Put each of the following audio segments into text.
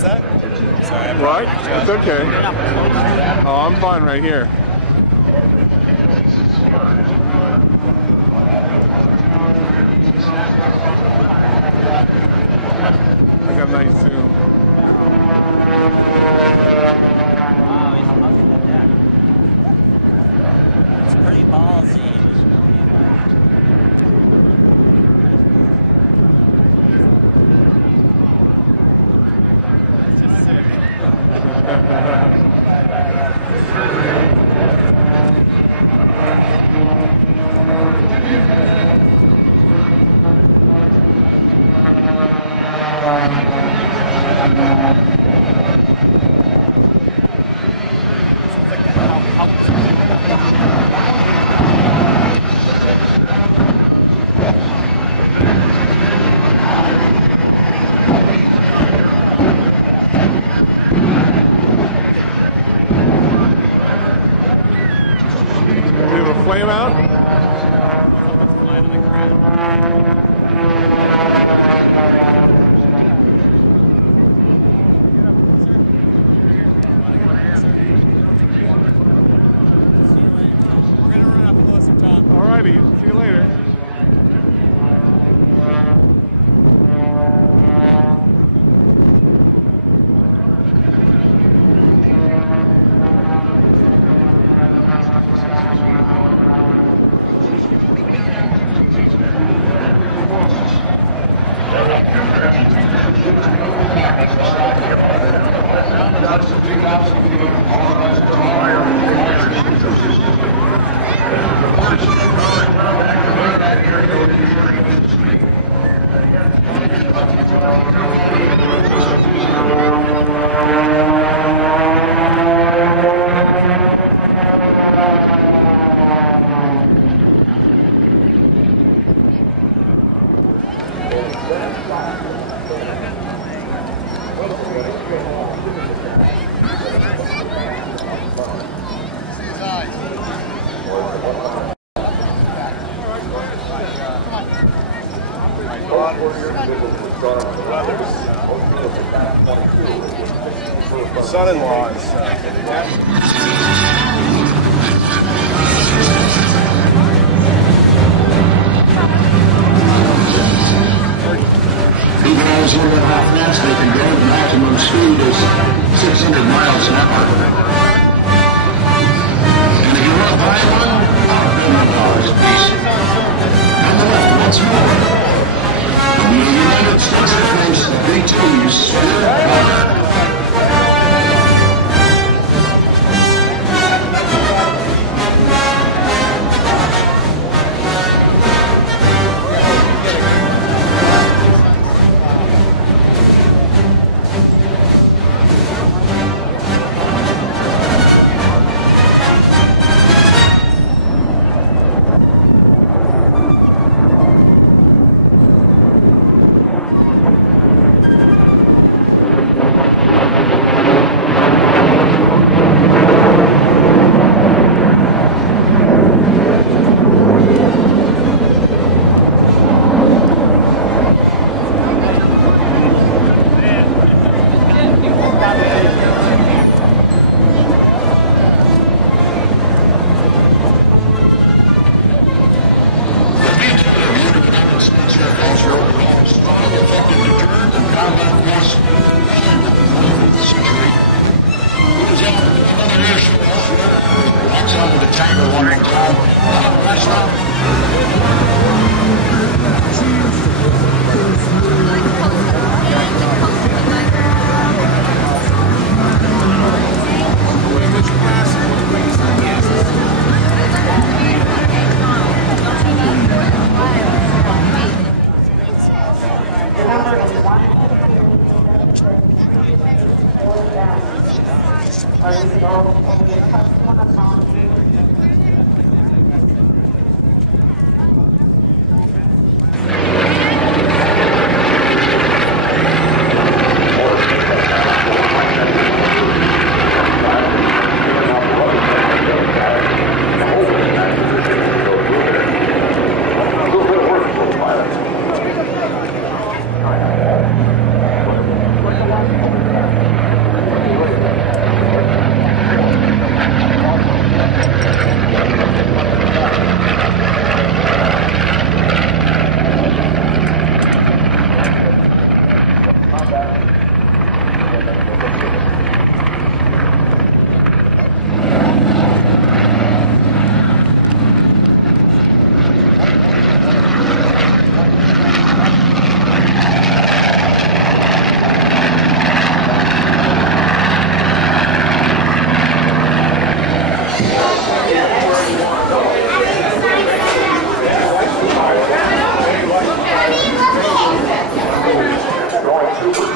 What's that? Sorry. What? It's okay. Oh, I'm fine right here. I got a nice zoom. It's pretty ballsy. Flame out? We're gonna run up closer, Tom. Alrighty, see you later. Son-in-laws. Because over the hot nets, they can go at maximum speed is 600 miles an hour. And if you want to buy one, $1 billion piece. On the left, once more. The United States Air Force B-2s, Spirit Power.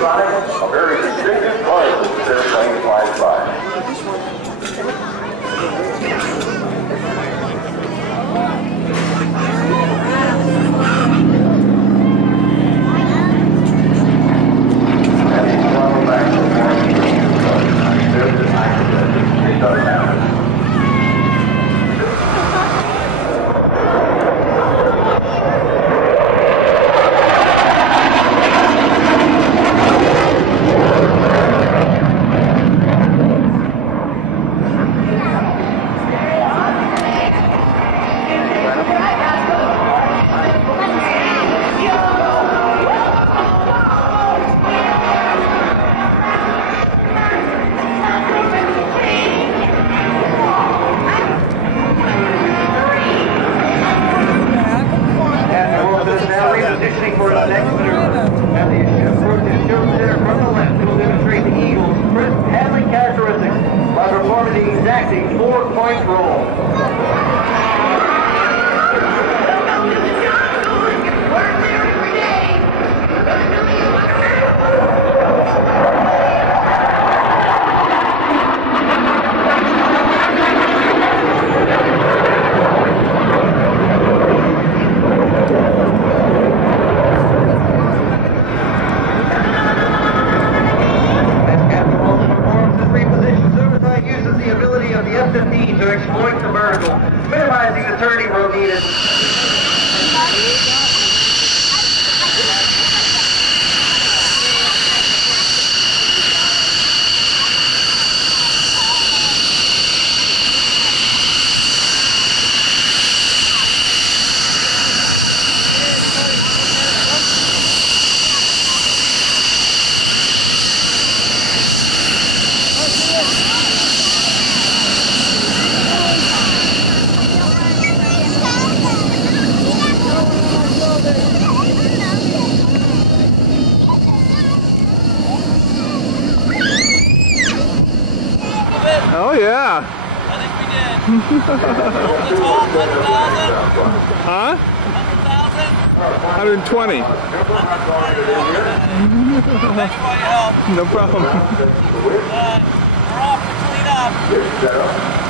supersonic, a very distinctive part of this airplane flies by. By performing the exacting 4-point roll. F-15 to exploit the vertical, minimizing the turning road needed. Oh yeah. I think we did. The top, 100,000? Huh? 100,000? 120. Thanks for your help. No problem. We're off to clean up.